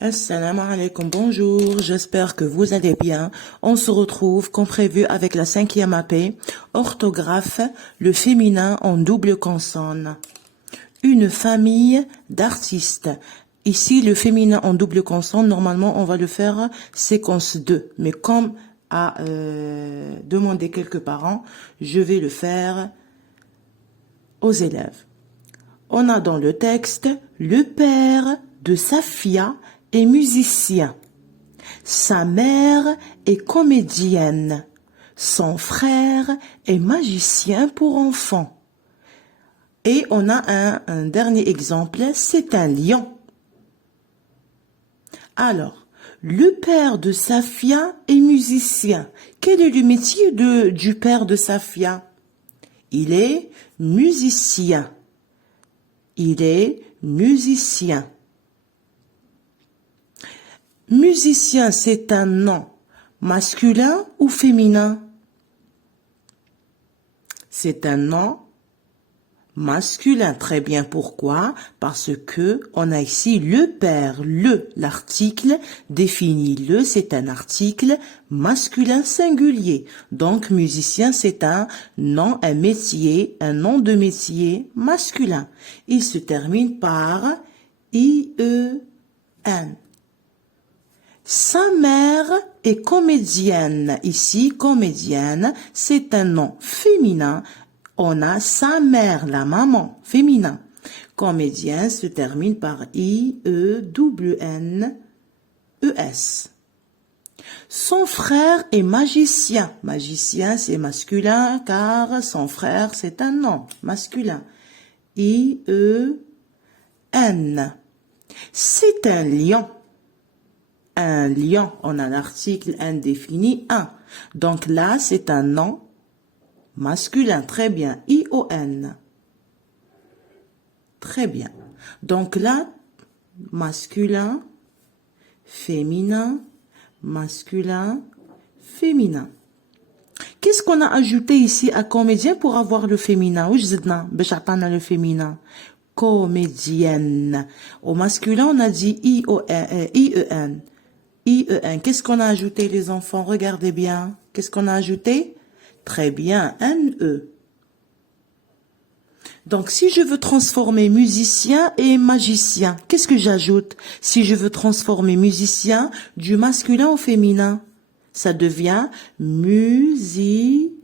Assalamu alaikum, bonjour, j'espère que vous allez bien. On se retrouve comme prévu avec la 5e AP, orthographe, le féminin en double consonne. Une famille d'artistes. Ici, le féminin en double consonne, normalement, on va le faire séquence 2. Mais comme a demandé quelques parents, je vais le faire aux élèves. On a dans le texte le père de Safia est musicien. Sa mère est comédienne. Son frère est magicien pour enfants. Et on a un dernier exemple, c'est un lion. Alors, le père de Safia est musicien. Quel est le métier du père de Safia? Il est musicien. Il est musicien. Musicien, c'est un nom masculin ou féminin? C'est un nom masculin. Très bien. Pourquoi? Parce que on a ici le père, l'article définit le, c'est un article masculin singulier. Donc, musicien, c'est un nom, un métier, un nom de métier masculin. Il se termine par I-E-N. Sa mère est comédienne. Ici, comédienne, c'est un nom féminin. On a sa mère, la maman, féminin. Comédien se termine par I-E-N-N-E-S. Son frère est magicien. Magicien, c'est masculin car son frère, c'est un nom masculin. I-E-N. C'est un lion. Un lion, on a l'article indéfini, un. Donc là, c'est un nom masculin. Très bien. I-O-N. Très bien. Donc là, masculin, féminin, masculin, féminin. Qu'est-ce qu'on a ajouté ici à comédien pour avoir le féminin? Oui, le féminin. Comédienne. Au masculin, on a dit I-E-N. I-E-N. Qu'est-ce qu'on a ajouté, les enfants? Regardez bien. Qu'est-ce qu'on a ajouté? Très bien, N-E. Donc, si je veux transformer musicien et magicien, qu'est-ce que j'ajoute? Si je veux transformer musicien du masculin au féminin, ça devient musicienne.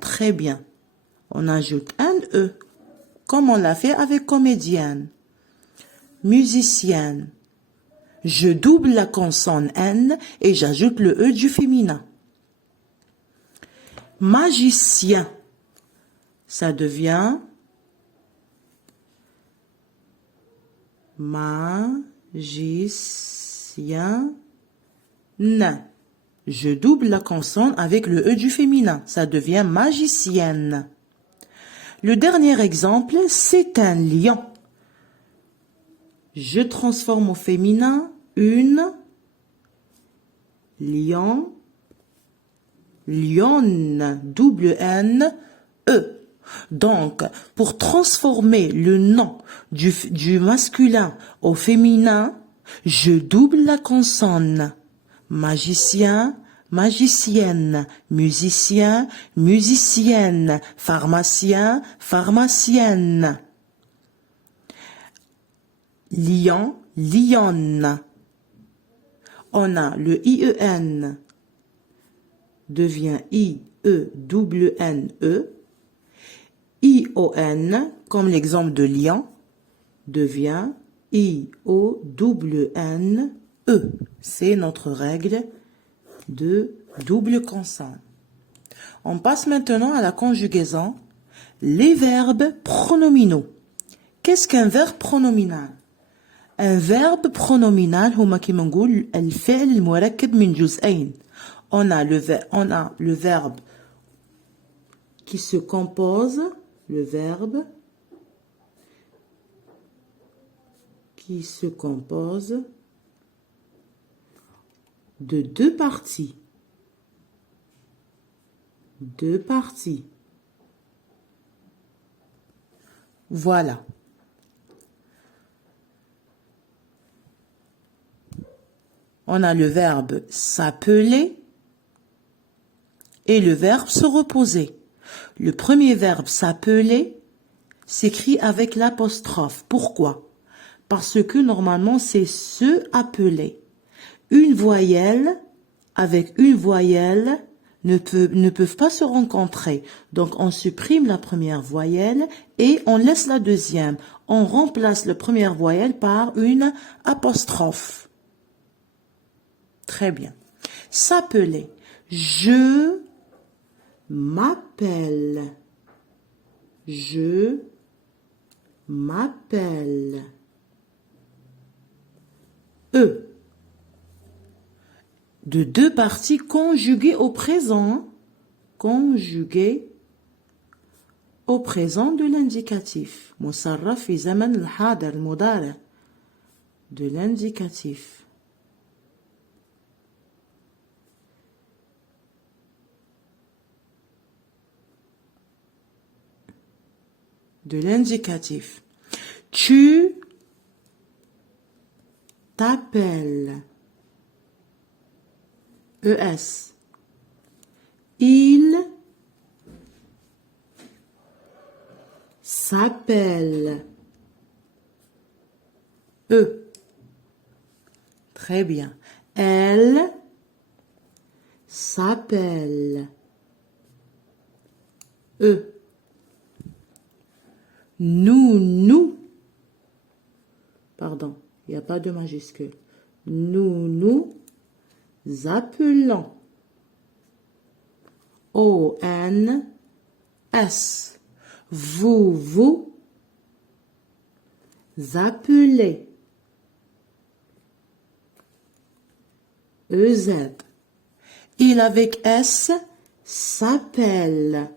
Très bien. On ajoute un E, comme on l'a fait avec comédienne. Musicienne. Je double la consonne N et j'ajoute le E du féminin. Magicien. Ça devient magicien. Je double la consonne avec le E du féminin. Ça devient magicienne. Le dernier exemple, c'est un lion. Je transforme au féminin une lion, lionne, double N, E. Donc, pour transformer le nom du masculin au féminin, je double la consonne. Magicien, magicienne, musicien, musicienne, pharmacien, pharmacienne. Lion, lionne. On a le I-E-N devient I-E-N-N-E. I-O-N, comme l'exemple de lion, devient I-O-N-N-E. C'est notre règle de double consonne. On passe maintenant à la conjugaison. Les verbes pronominaux. Qu'est-ce qu'un verbe pronominal? Un verbe pronominal هما كيما نقول الفعل المركب من جزئين. On a le verbe qui se compose, le verbe qui se compose de deux parties. Deux parties. Voilà. On a le verbe s'appeler et le verbe se reposer. Le premier verbe s'appeler s'écrit avec l'apostrophe. Pourquoi? Parce que normalement c'est se appeler. Une voyelle avec une voyelle ne peuvent pas se rencontrer. Donc on supprime la première voyelle et on laisse la deuxième. On remplace la première voyelle par une apostrophe. Très bien. S'appeler. Je m'appelle. Je m'appelle. De deux parties conjuguées au présent. Conjuguées au présent de l'indicatif. مصرف في زمن الحاضر المضارع. De l'indicatif. De l'indicatif. Tu t'appelles. ES. Il s'appelle. E. Très bien. Elle s'appelle. E. Nous. Pardon, il n'y a pas de majuscule. Nous appelons. O-N-S. Vous appelez. E-Z. Il avec S s'appelle.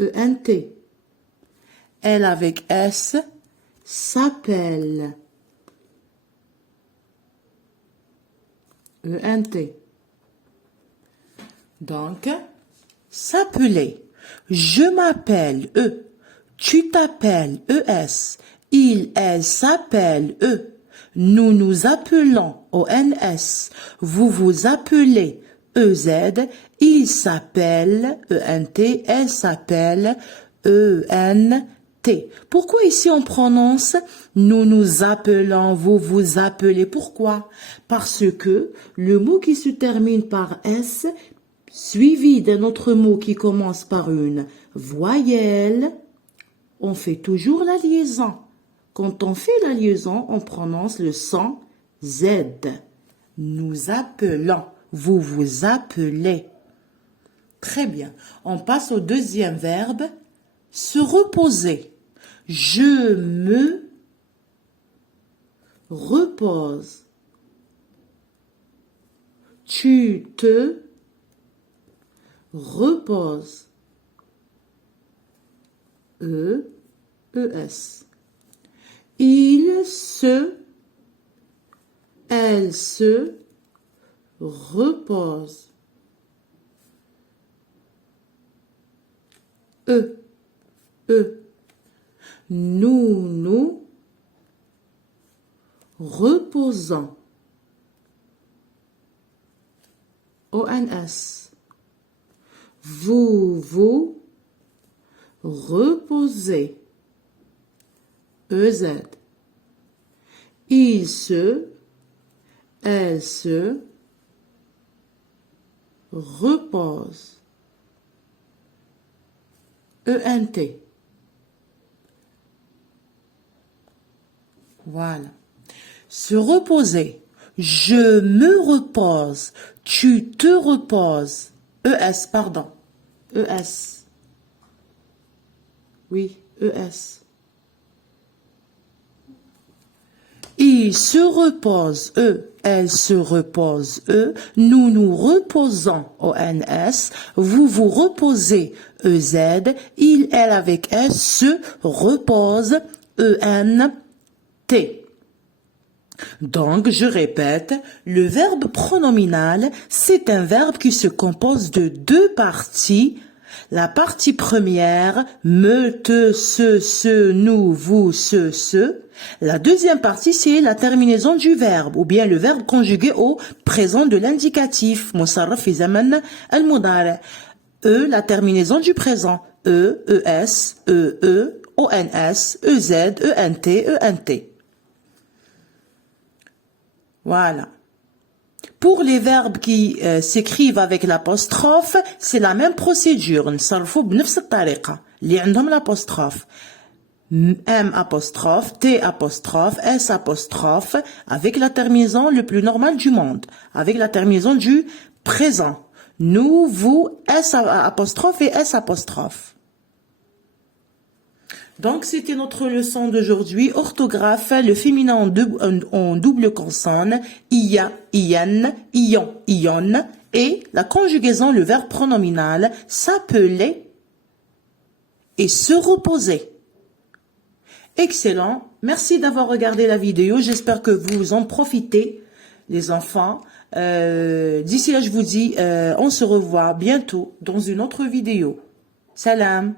E-N-T. Elle avec S s'appelle. E-N-T. Donc, s'appeler. Je m'appelle E. Tu t'appelles ES. Il, elle s'appelle E. Nous nous appelons ONS. Vous vous appelez EZ. Il s'appelle ENT. Elle s'appelle ENT. Pourquoi ici on prononce nous nous appelons, vous vous appelez? Pourquoi? Parce que le mot qui se termine par S, suivi d'un autre mot qui commence par une voyelle, on fait toujours la liaison. Quand on fait la liaison, on prononce le son Z. Nous appelons, vous vous appelez. Très bien. On passe au deuxième verbe, se reposer. Je me repose. Tu te reposes. E-S. Il se, elle se repose. E. Nous reposons. ONS. Vous reposez. EZ. Il se, elle se repose. ENT. Voilà. Se reposer. Je me repose. Tu te reposes. ES, pardon. ES. Oui, ES. Il se repose, elle se repose, nous nous reposons, ONS, vous vous reposez, EZ, il, elle avec S se repose, ENT. Donc, je répète, le verbe pronominal, c'est un verbe qui se compose de deux parties La partie première, me, te, ce, nous, vous, ce. La deuxième partie, c'est la terminaison du verbe, ou bien le verbe conjugué au présent de l'indicatif. Musarraf fi zaman al-mudari'. La terminaison du présent. Es, ons, ez, ent. Voilà. Pour les verbes qui s'écrivent avec l'apostrophe, c'est la même procédure. نصرفوا بنفس الطريقة اللي عندهم l'apostrophe. M apostrophe, T apostrophe, S apostrophe, avec la terminaison le plus normale du monde, avec la terminaison du présent. Nous, vous, S apostrophe et S apostrophe. Donc, c'était notre leçon d'aujourd'hui. Orthographe, le féminin en double consonne, ia, ian, ion, ion, et la conjugaison, le verbe pronominal, s'appeler et se reposer. Excellent. Merci d'avoir regardé la vidéo. J'espère que vous en profitez, les enfants. D'ici là, je vous dis, on se revoit bientôt dans une autre vidéo. Salam.